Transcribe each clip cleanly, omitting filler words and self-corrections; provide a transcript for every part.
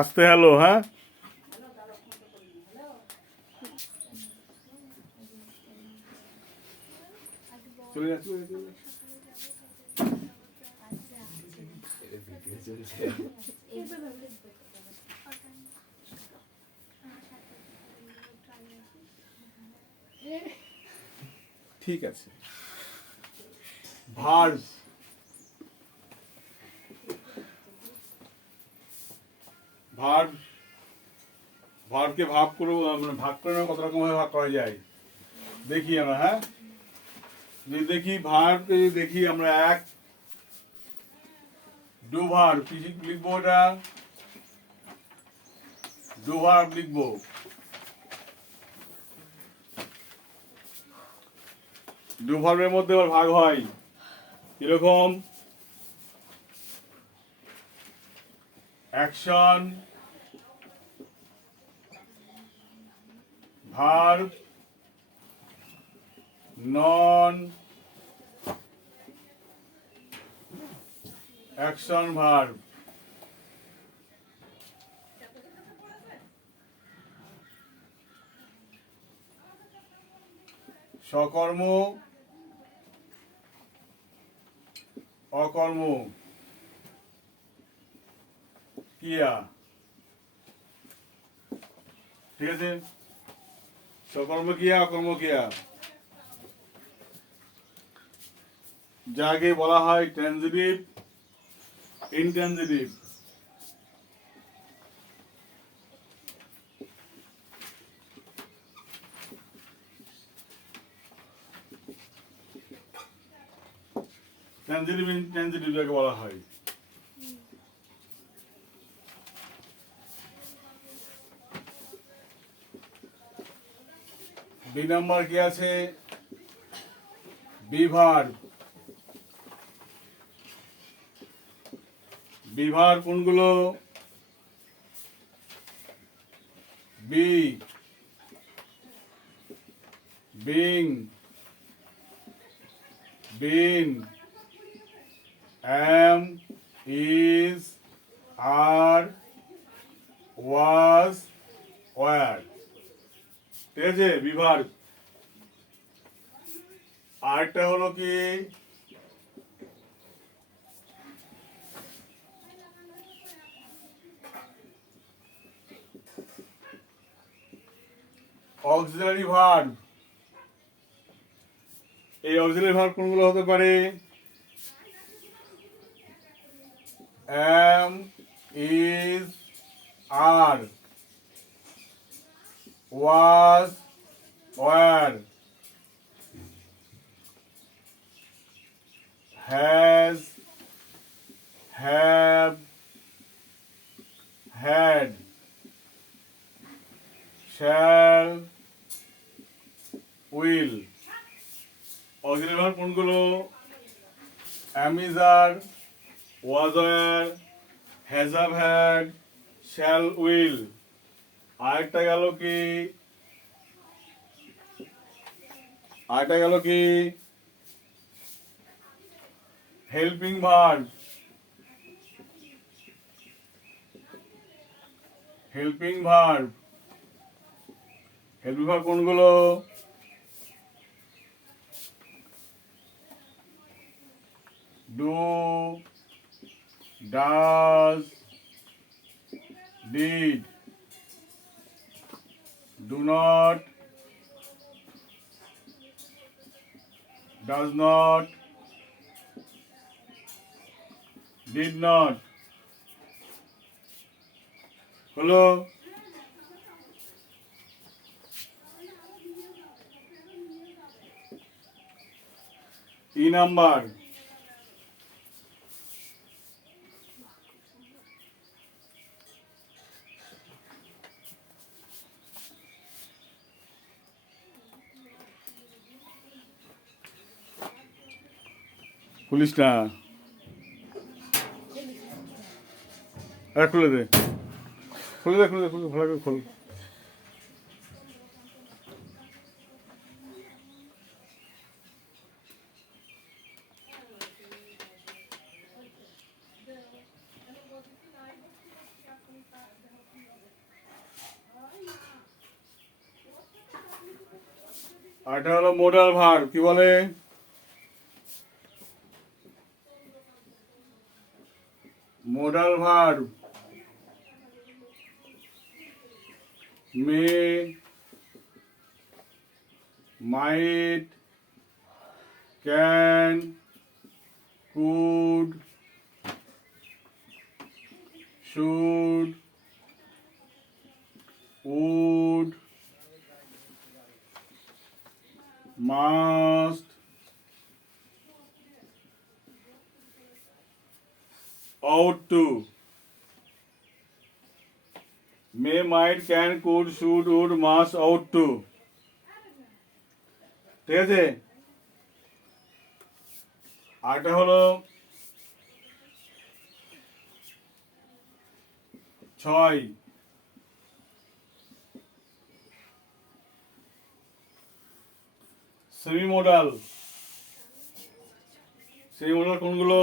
আস্তে হ্যালো, হ্যাঁ। চলে যা, চলে যা, চলে যা। ঠিক আছে। ভার্ব, ভার্ব, ভার্বকে ভাগ করবো, মানে ভাগ করে নেবো, কত রকম ভাবে ভাগ করা যায় দেখি আমরা, হ্যাঁ। যদি দেখি ভার্বকে যদি দেখি আমরা এক ডু ভার্ব কি লিখবো, এটা ডু ভার্ব লিখবো। ডু ভার্বের মধ্যে আবার ভাগ হয় এরকম অ্যাকশন, ভার্ব, নন অ্যাকশন ভার্ব। সকর্ম, অকর্ম ক্রিয়া, ঠিক আছে। সকর্ম ক্রিয়া, অকর্ম ক্রিয়া, যাকে বলা হয় ট্রানজিটিভ, ইনট্রানজিটিভ। ট্রানজিটিভ, ইনট্রানজিটিভ যাকে বলা হয়। দুই নম্বর কি আছে, বিভার। বিভার কোনগুলো, be, being, been, am, is, are, was, were, ঠিক আছে বিভার। আরেকটা হলো কি অক্সিলারি ভার্ব। এই অক্সিলারি ভার্ব কোনগুলো হতে পারে, am, is, are, was, were, has, have, had, shall, will। Auxiliary verb কোনগুলো, am, is, are, was, were, has, have, had, shall, will। আরেকটা গেল কি, আরেকটা গেল কি helping verb. Helping verb, helping verb কোনগুলো, do, does, did, do not, does not, did not. হলো ই নাম্বার, খুলিস না, খুলে দে, খুলে দে, খুলে দে, খুলে ভালো করে খোল। আর এটা হলো মোডাল ভার্ব, কি বলে? Modal verb. May, might, can, could, should, would, must, ought to, may, might, can, could, should, would, must, ought to। ঠিক আছে? আরেকটা হলো 6, সেমি মডাল। সেমি মডাল কোনগুলো?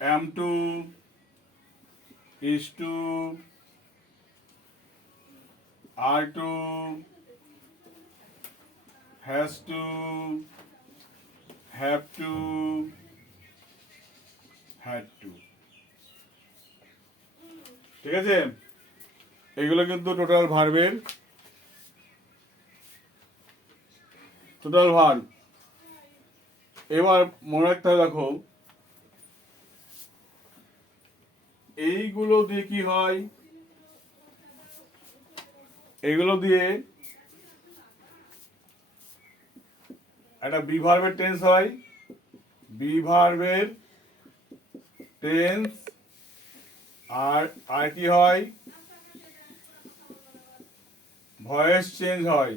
am to, is to, are to, has to, have to, had to। ঠিক আছে? এগুলো কিন্তু total ভার্বের টোটাল ভার্ব। এবার মনে রাখতে হবে, দেখো এইগুলো দিয়ে কি হয়? এগুলো দিয়ে একটা বি ভার্বের টেন্স হয়, বি ভার্বের টেন্স। আর আর কি হয়? ভয়েস চেঞ্জ হয়।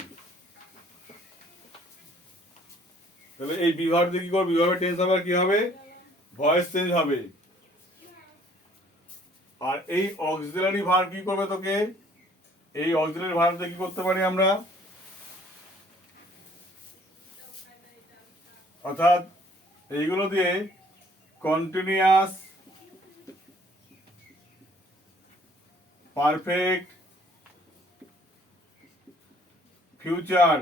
তাহলে এই বি ভার্ব দিয়ে কি করবে? বি ভার্বের টেন্স হবে, আর কি হবে? ভয়েস চেঞ্জ হবে। আর এই অক্সিলারি ভার্ব কি করবে তোকে? এই অক্সিলারি ভার্ব দিয়ে কি করতে পারি আমরা? অর্থাৎ এইগুলো দিয়ে কন্টিনিউয়াস, পারফেক্ট, ফিউচার,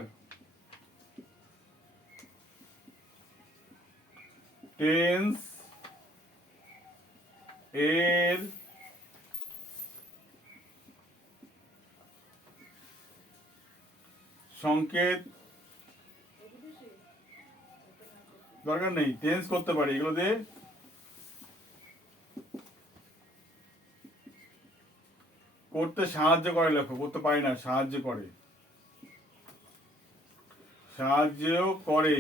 টেন্স এর সংকেত দরকার নেই, টেন্স করতে পারি এগুলো দিয়ে। করতে সাহায্য করে, লেখো করতে পারি না, সাহায্য করে, সাহায্য করে।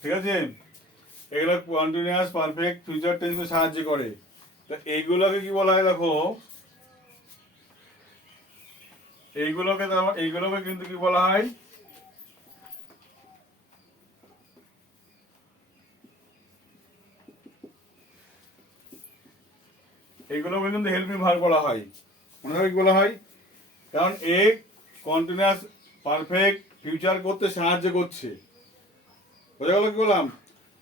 ঠিক আছে? এগুলো কন্টিনিউয়াস, পারফেক্ট, ফিউচার টেন্সকে সাহায্য করে। তো এইগুলোকে কি বলা হয়? দেখো এইগুলোকে কিন্তু কি বলা হয়? এইগুলোকে কিন্তু হেল্পিং ভার্ব বলা হয়। মনে হয় কি বলা হয়? কারণ এ কন্টিনিউয়াস, পারফেক্ট, ফিউচার করতে সাহায্য করছে। বোঝা গেল কি বললাম?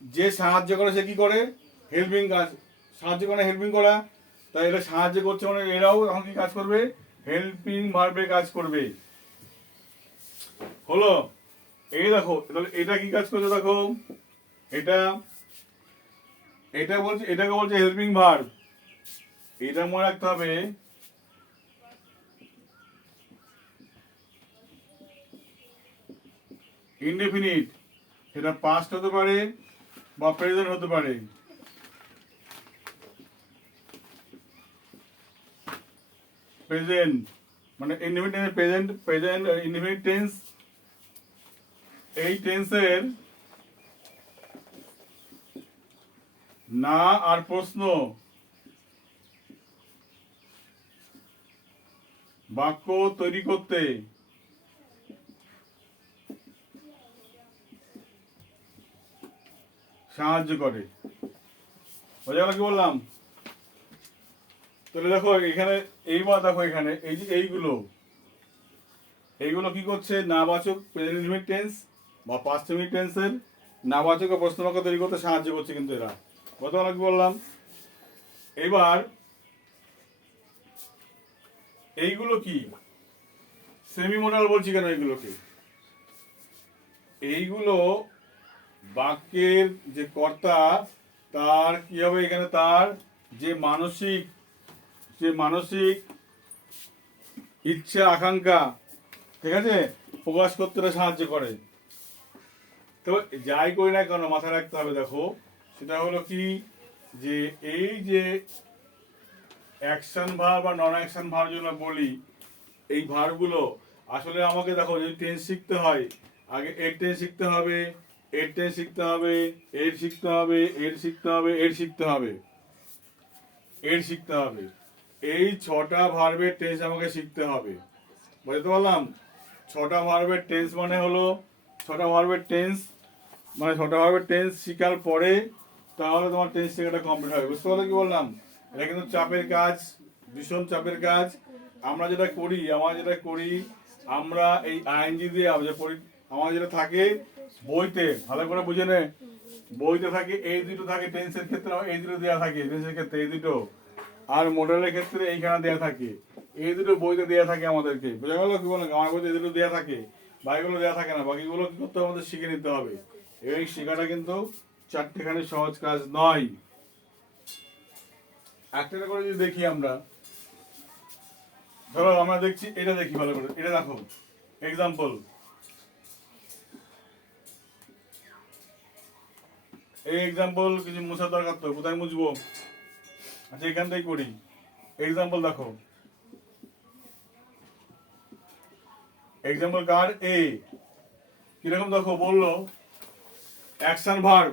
যে সাহায্য করে সে কি করে? হেল্পিং কাজ। সাহায্য করে হেল্পিং করা, তাই এটা সাহায্য করছে মানে এরাও এখন কি কাজ করবে? হেল্পিং ভার্বে কাজ করবে। হলো? এই দেখো, তাহলে এটা কি কাজ করছে? দেখো এটা এটা বলছে, এটাকে বলছে হেল্পিং ভার্ব। এটা মনে রাখতে হবে, ইনডেফিনিট। সেটা পাস্ট হতে পারে বা প্রেজেন্ট হতে পারে। প্রেজেন্ট মানে indefinite present, present indefinite tense. এই টেন্সের না আর প্রশ্ন বাক্য তৈরি করতে সাহায্য করে। বোঝা গেল কি বললাম? তাহলে দেখো এখানে, এইবার দেখো এখানে এই যে এইগুলো কি করছে? নাবাচক প্রেজেন্ট ইনডেফিনিট টেন্স বা পাস্ট ইনডেফিনিট টেন্সের নাবাচক ও প্রশ্নবাক্য তৈরি করতে সাহায্য করছে কিন্তু এরা। গতকাল কি বললাম? এবার এইগুলো কি সেমি মডাল বলছি কেন এইগুলোকে? এইগুলো বাক্যের যে কর্তা তার কি হবে এখানে, তার যে মানসিক ইচ্ছা আকাঙ্ক্ষা, ঠিক আছে, প্রকাশ করতে সাহায্য করে। তো যাই করি না কেন মাথায় রাখতে হবে, দেখো সেটা হলো কি, যে এই যে অ্যাকশন ভার্ব বা নন অ্যাকশন ভার্ব যেগুলো বলি, এই ভার্বগুলো আসলে আমাকে দেখো যদি টেন্স শিখতে হয়, আগে এর টেন্স শিখতে হবে, এর টেন্স শিখতে হবে, এর শিখতে হবে, এর শিখতে হবে, এর শিখতে হবে, এর শিখতে হবে। এই 6টা ভার্বের টেন্স আমাকে শিখতে হবে। বুঝতে পারলাম? 6টা ভার্বের টেন্স মানে হলো 6টা ভার্বের টেন্স মানে 6টা ভার্বের টেন্স শিখার পরে তাহলে তোমার টেন্স শেখাটা কমপ্লিট হবে। বুঝতে পারলে কি বললাম? এটা কিন্তু চাপের কাজ, ভীষণ চাপের কাজ। আমরা যেটা করি আমরা এই আইএনজি দিয়ে আমার যেটা থাকে বইতে, ভালো করে বুঝে নে, বইতে থাকে এই দুটো থাকে, টেন্সের ক্ষেত্রে এই দুটো দেওয়া থাকে, টেন্সের ক্ষেত্রে এই দুটো, আর মডেলের ক্ষেত্রে এইখানে দেওয়া থাকে, এই দুটো বইতে দেওয়া থাকে আমাদেরকে। বোঝা গেল কি বলেন? আমার বইতে এই দুটো দেওয়া থাকে, বাকিগুলো দেওয়া থাকে না। বাকিগুলো কি করতে হবে? আমাদের শিখে নিতে হবে। এই শেখাটা কিন্তু চারটেখানি সহজ কাজ নয়। একটা করে যদি দেখি আমরা, ধরো আমরা দেখছি, এটা দেখি ভালো করে, এটা দেখো এক্সাম্পল। এই এক্সাম্পল কিছু মুছার দরকার, তো কোথায় মুছবো? আচ্ছা এখান থেকেই করি। এক্সাম্পল দেখো, এক্সাম্পল কার? এ কিরকম দেখো, বললো অ্যাকশন ভার্ব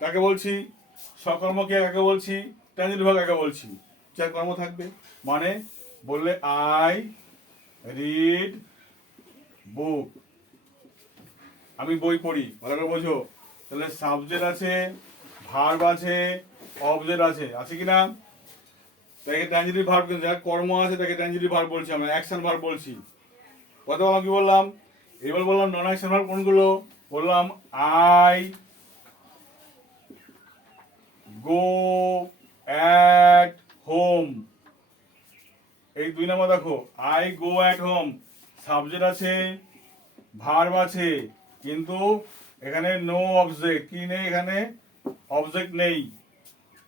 কাকে বলছি, সকর্মকে কাকে বলছি, ট্যানজিটিভ ভার্ব কাকে বলছি। চার কর্ম থাকবে, মানে বললে আই রিড বুক, আমি বই পড়ি, ভালো করে বোঝো। তাহলে সাবজেক্ট আছে, ভার্ব আছে, অবজেক্ট আছে, আছে কি না? তাকে ট্যানজিটিভ ভার্ব, কিন্তু যার কর্ম আছে তাকে ট্যানজিটিভ ভার্ব বলছি, আমরা অ্যাকশন ভার্ব বলছি। কথা বললাম কি বললাম? এবার বললাম নন অ্যাকশন ভার্ব কোনগুলো, বললাম আই গো অ্যাট হোম। এই 2 নম্বর দেখো, I go at home, subject আছে, ভার্ব আছে, কিন্তু এখানে নো অবজেক্ট। কি নেই এখানে? অবজেক্ট নেই।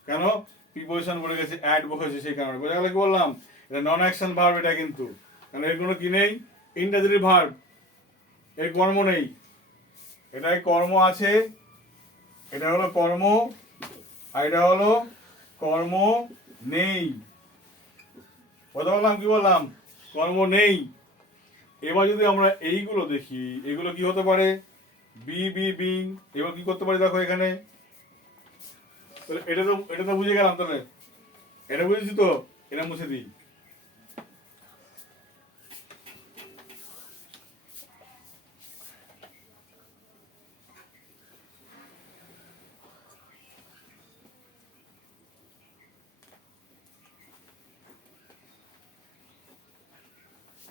কেন? প্রিপোজিশন পড়ে গেছে, অ্যাড বসেছে, সেই কারণে। বোঝা গেল কি বললাম? এটা নন অ্যাকশন ভার্ব এটা কিন্তু, কারণ এর কোনো কি নেই, ইন্টারজেক্টিভ ভার্ব, এর কর্ম নেই। এটাই কর্ম আছে, এটা হলো কর্ম, আর এটা হলো কর্ম নেই। কথা বললাম কি বললাম? কর্ম নেই। এবার যদি আমরা এইগুলো দেখি, এগুলো কি হতে পারে? Be be being. এবার কি করতে পারি দেখো এখানে, এটা তো বুঝে গেলাম। তাহলে এটা বুঝেছি তো, এটা মুছে দিই।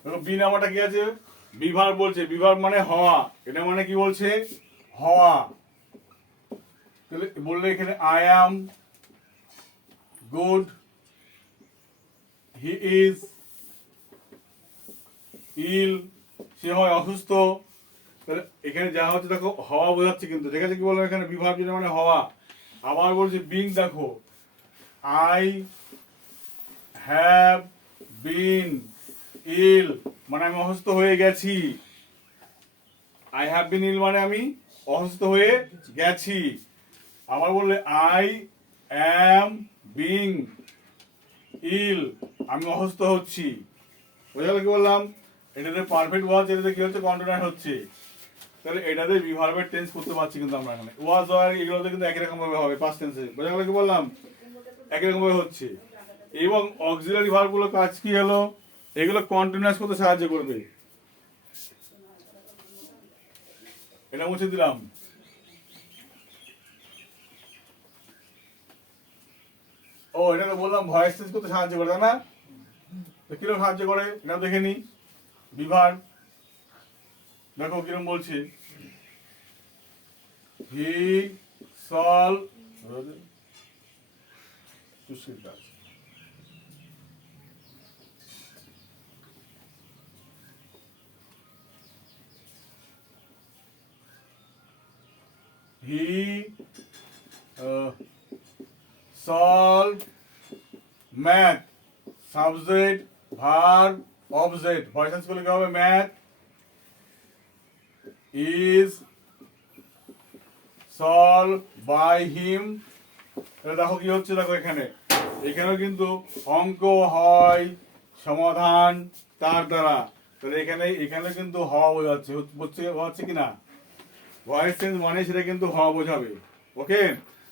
দেখো বি নাম্বারটা কি আছে? বিভার বলছে, বিভার মানে হওয়া, এটা মানে কি বলছে? হওয়া। তাহলে বললে এখানে I am good, he is ill, সে হয় অসুস্থ। তাহলে এখানে যা হচ্ছে দেখো হওয়া বোঝাচ্ছে কিন্তু, ঠিক আছে? কি বললাম এখানে বিভার যেটা মানে হওয়া। আবার বলছে বিং, দেখো আই হ্যাভ বিন ইল, মানে আমি অসুস্থ হয়ে গেছি। আই হ্যাভ বিন ইল মানে আমি অসুস্থ হয়ে গেছি। আবার বললে আই অ্যাম বিং ইল, আমি অসুস্থ হচ্ছি। বোঝা গেল কি বললাম? এটাতে পারফেক্ট ওয়াজ, এটাতে কি হচ্ছে? কন্টিনিউয়াস হচ্ছে। তাহলে এটাতে বিভার্বের টেন্স করতে পারছি কিন্তু আমরা এখানে। ওয়াজ আর এগুলোতে কিন্তু একই রকম ভাবে হবে, পাস্ট টেন্সে। বোঝা গেল কি বললাম? একই রকম ভাবে হচ্ছে। এবং অক্সিলারি ভার্বগুলো কাজ কি হলো? এগুলো কন্টিনিউয়াস করতে সাহায্য করবে। এটা মুছে দিলাম। ও এটা তো বললাম ভয়েস চেঞ্জ করতে সাহায্য করে, তাই না? তো কিরকম সাহায্য করে এটা দেখে নি। বিভার দেখো কিরকম বলছে, হি সল হি solve math subject verb object voice tense করলে কি হবে math is solved by him এটা দেখো কি হচ্ছে দেখো এখানেও কিন্তু অঙ্ক হয় সমাধান তার দ্বারা তাহলে এখানে কিন্তু হওয়া বোঝাচ্ছে হচ্ছে কি না ভয়েস টেন্স মানে সেটা কিন্তু হওয়া বোঝাবে ওকে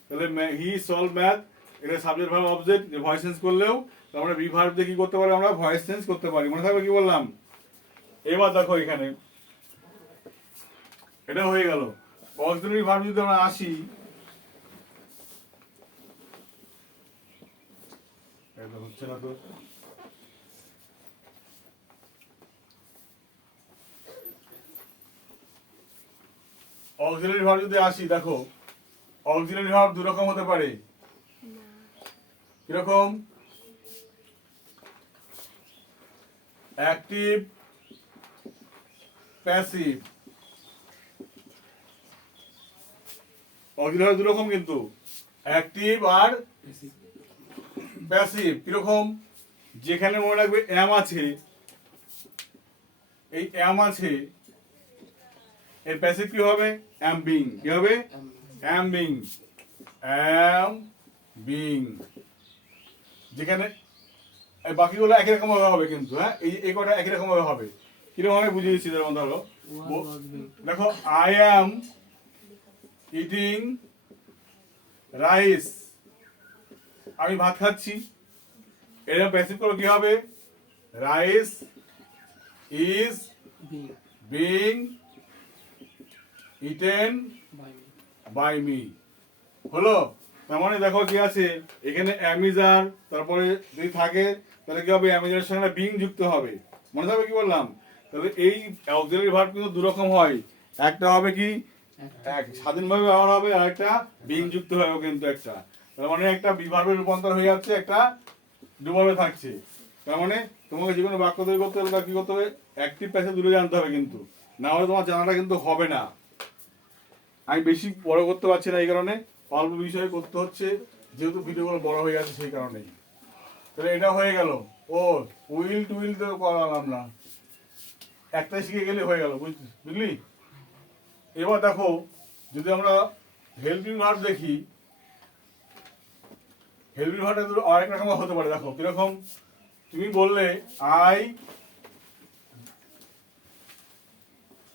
তাহলে হি সলভ ম্যাথ এটা subject verb object voice change করলেও আমরা বি ভার্ব দিয়ে কি করতে পারি আমরা ভয়েস চেঞ্জ করতে পারি মনে থাকবে কি বললাম এবার দেখো এখানে এটা হয়ে গেল অক্সিলারি ভার্ব যদি আমরা আসি এটা হচ্ছে না তো অক্সিলারি ভার্ব যদি আসি দেখো অক্সিলারি ভার্ব দুই রকম হতে পারে কিরকম অ্যাক্টিভ প্যাসিভ অক্সিলারি দুই রকম কিন্তু অ্যাক্টিভ আর প্যাসিভ কিরকম যেখানে মনে রাখবে এম আছে এই এম আছে এর প্যাসিভ কি হবে এম বিং কি হবে এম বিং যেখানে বাকিগুলো একই রকম ভাবে হবে কিন্তু হ্যাঁ এই কটা একই রকম ভাবে হবে কিরকম ভাবে বুঝিয়ে দিচ্ছি যেমন ধরো দেখো আই অ্যাম ইটিং রাইস আমি ভাত খাচ্ছি এরকম প্যাসিভ করো কি হবে rice is being eaten by me হলো তার মানে দেখো কি আছে এখানে অ্যামিজার তারপরে যদি থাকে তাহলে কি হবে অ্যামিজারের সঙ্গে বিং যুক্ত হবে মনে থাকবে কি বললাম তবে এই অক্সিলারি ভার্ব কিন্তু দু রকম হয় একটা হবে কি এক স্বাধীনভাবে ব্যবহার হবে আর একটা বিং যুক্ত হবে কিন্তু একটা তার মানে একটা বিভার্বের রূপান্তর হয়ে যাচ্ছে একটা ডুববে থাকছে তার মানে তোমাকে যে কোনো বাক্য তৈরি করতে হলে কি করতে হবে অ্যাক্টিভ প্যাসিভ দুটো জানতে হবে কিন্তু না হলে তোমার জানাটা কিন্তু হবে না আমি বেশি বড় করতে পারছি না এই কারণে অল্প বিষয়ে করতে হচ্ছে যেহেতু ভিডিওগুলো বড় হয়ে যাচ্ছে সেই কারণেই তাহলে এটা হয়ে গেল ও উইল টুইল তো করালাম না একটাই শিখে গেলে হয়ে গেল বুঝলি এবার দেখো যদি আমরা হেল্পিং ভার্ব দেখি হেল্পিং ভার্বটা আরেক রকম হতে পারে দেখো কিরকম তুমি বললে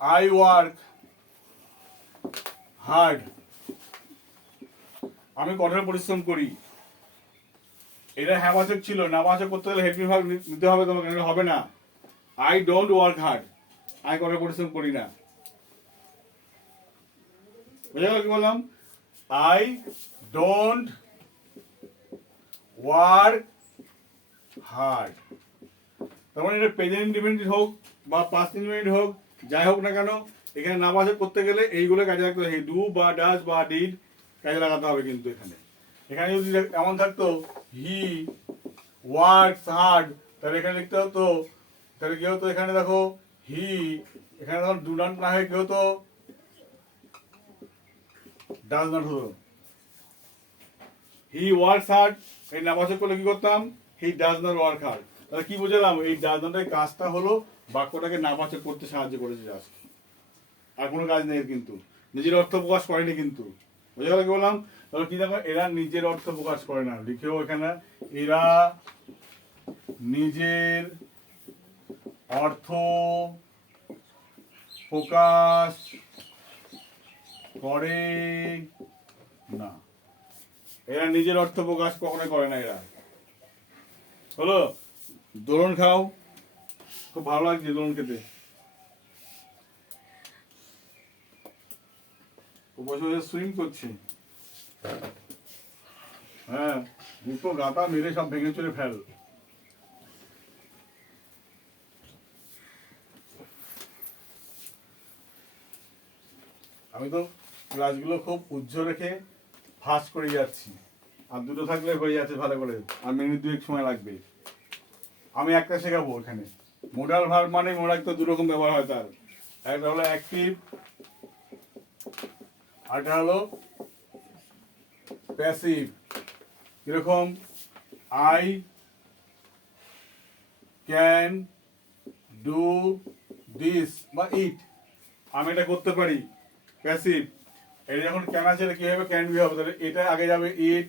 আই ওয়ার্ক হার্ড আমি কঠোর পরিশ্রম করি এটা হ্যাঁবাচক ছিল নাবাচক করতে গেলে হেল্পিং ভার্ব নিতে হবে তোমাকে হবে না আই ডোন্ট ওয়ার্ক হার্ড আমি কঠোর পরিশ্রম করি না বুঝা গেল কি বললাম আই ডোন্ট ওয়ার্ক হার্ড তার মানে এটা প্রেজেন্ট ইনডিফিনিট হোক বা পাস্ট ইনডিফিনিট হোক যাই হোক না কেন এখানে নাবাচক করতে গেলে এইগুলো কাজে লাগতে হবে ডু বা ডাজ বা ডিড কাজে লাগাতে হবে কিন্তু এখানে যদি এমন থাকতো হি ওয়ার্কস হার্ড তাহলে এখানে লিখতে হতো তাহলে কি হতো এখানে দেখো হি এখানে তখন ডু নট না হয়ে কি হতো ডাজ নট হতো হি ওয়ার্কস হার্ড এই নাবাচক করলে কি করতাম he does not work hard তাহলে কি বুঝলাম এই ডাজ নটের কাজটা হলো বাক্যটাকে নাবাচক করতে সাহায্য করেছে জাস্ট আর কোনো কাজ নেই কিন্তু নিজের অর্থ প্রকাশ করেনি কিন্তু বুঝে গেল কি বললাম তাহলে কি দেখো এরা নিজের অর্থ প্রকাশ করে না লিখেও এখানে এরা নিজের অর্থ প্রকাশ করে না এরা নিজের অর্থ প্রকাশ কখনোই করে না এরা হলো দোলন খাও খুব ভালো লাগছে দোলন খেতে বসে বসে সুইং করছে হ্যাঁ দুটো গাতা মেরে সব ভেঙে চলে ফেল আমি তো ক্লাসগুলো খুব উজ্জ্বল রেখে ফাস্ট করে যাচ্ছি। আর দুটো থাকলে হয়ে যাচ্ছে ভালো করে, আর মিনিট 2 সময় লাগবে। আমি একটা শেখাবো এখানে। মোডাল ভার্ব মানে মোডাল তো দুরকম ব্যবহার হয় তার। একটা হলো অ্যাক্টিভ, আরেকটা হলো প্যাসিভ। কিরকম? আই ক্যান ডু দিস বা ইট, আমি এটা করতে পারি, প্যাসিভ। এটা যখন ক্যান আছে এটা কি হবে? ক্যান বি হবে। তাহলে এটা আগে যাবে, it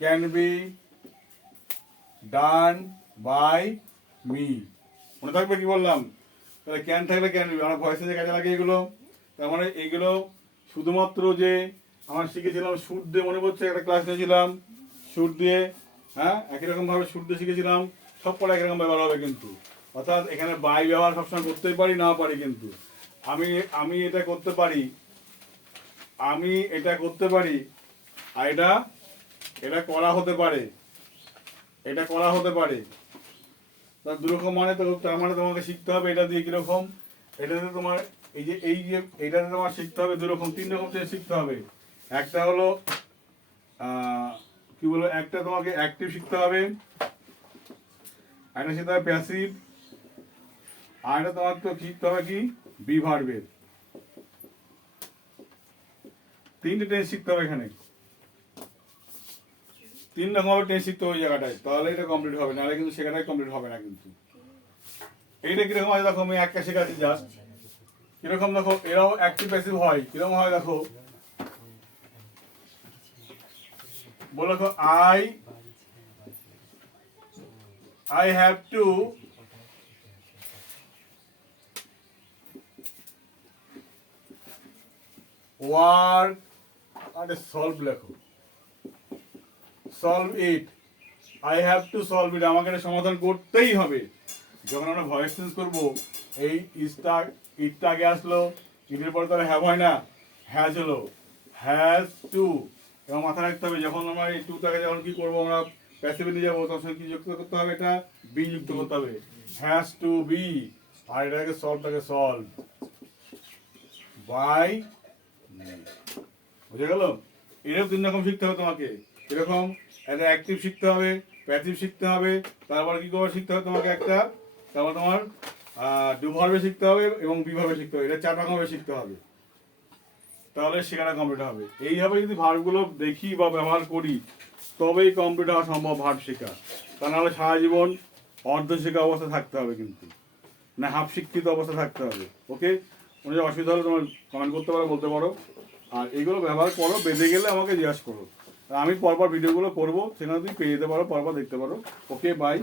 can be done by me. মনে থাকবে কি বললাম? তাহলে ক্যান থাকলে ক্যান বি, আমরা ভয়েসে যে কাজে লাগে এগুলো। তার মানে এইগুলো শুধুমাত্র যে আমরা শিখেছিলাম শুট দিয়ে, মনে পড়ছে একটা ক্লাস নিয়েছিলাম শুট দিয়ে, হ্যাঁ একই রকম ভাবে শুট দিয়ে শিখেছিলাম, সব পরে একই রকম ব্যবহার হবে কিন্তু। অর্থাৎ এখানে বাই ব্যবহার সবসময় করতেই পারি, না পারি কিন্তু। আমি আমি এটা করতে পারি, আমি এটা করতে পারি, আর এটা করা হতে পারে, এটা করা হতে পারে। তার দুরকম মানে, তো তার মানে তোমাকে শিখতে হবে এটা দিয়ে কিরকম। এটাতে তোমার এই যে এইটাতে তোমার শিখতে হবে দুরকম, 3 রকম শিখতে হবে। একটা হলো কি বলবো, একটা তোমাকে অ্যাক্টিভ শিখতে হবে, একটা শিখতে হবে প্যাসিভ, আর একটা তোমার তো শিখতে হবে কি বি ভার্বের। 3টে টেন্স শিখতে হবে এখানে, 3 রকম ভাবে টেন্স শিখতে হবে ওই জায়গাটায়, তাহলে এটা কমপ্লিট হবে, নাহলে কিন্তু শেখাটাই কমপ্লিট হবে না কিন্তু। এইটা কিরকম হয় দেখো, আমি একটা শেখাচ্ছি জাস্ট। কিরকম দেখো, এরাও অ্যাক্টিভ প্যাসিভ হয়। কিরকম হয় দেখো, বলো দেখো, I have to work, আরে সলভ লেখো, solve it, I have to solve it, আমাকে এটা সমাধান করতেই হবে। যখন আমরা ভয়েস চেঞ্জ করবো, এই ইটটা আগে আসলো, ইটের পরে তাহলে হ্যাভ হয় না, হ্যাজ হলো, হ্যাজ টু। এবং মাথায় রাখতে হবে যখন আমরা এই টুটাকে যখন কি করবো, আমরা প্যাসিভে নিয়ে যাবো, তখন কি যুক্ত করতে হবে? এটা বি যুক্ত করতে হবে, হ্যাজ টু বি। আর এটাকে সলভটাকে সলভ বাই, বুঝে গেল? এরকম 3 রকম শিখতে হবে তোমাকে। এরকম একটা অ্যাক্টিভ শিখতে হবে, প্যাসিভ শিখতে হবে, তারপর কি করে শিখতে হবে তোমাকে একটা, তারপর তোমার ডু ভার্বে শিখতে হবে এবং বি ভার্বে শিখতে হবে। এটা 4 রকম ভাবে শিখতে হবে, তাহলে শেখাটা কমপ্লিট হবে। এইভাবে যদি ভার্বগুলো দেখি বা ব্যবহার করি, তবেই কমপ্লিট হওয়া সম্ভব ভার্ব শেখা। তা নাহলে সারা জীবন অর্ধ শেখা অবস্থায় থাকতে হবে কিন্তু, না হাফ শিক্ষিত অবস্থা থাকতে হবে। ওকে, কোনো যে অসুবিধা হলে তোমার কমেন্ট করতে পারো, বলতে পারো। আর এইগুলো ব্যবহার করো, বেঁধে গেলে আমাকে জিজ্ঞাসা করো, আমি পরপর ভিডিওগুলো করবো, সেখানে তুমি পেয়ে যেতে পারো, পরপর দেখতে পারো। ওকে, বাই।